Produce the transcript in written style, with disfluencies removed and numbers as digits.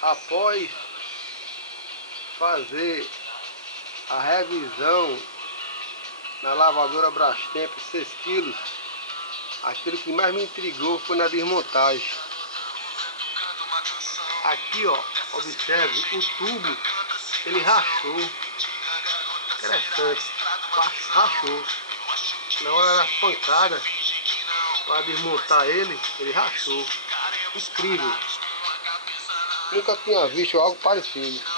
Após fazer a revisão na lavadora Brastemp 6 quilos, aquilo que mais me intrigou foi na desmontagem. Aqui, ó, observe, o tubo ele rachou. Interessante, rachou. Na hora das pancadas, para desmontar ele rachou. Incrível. Nunca tinha visto algo parecido.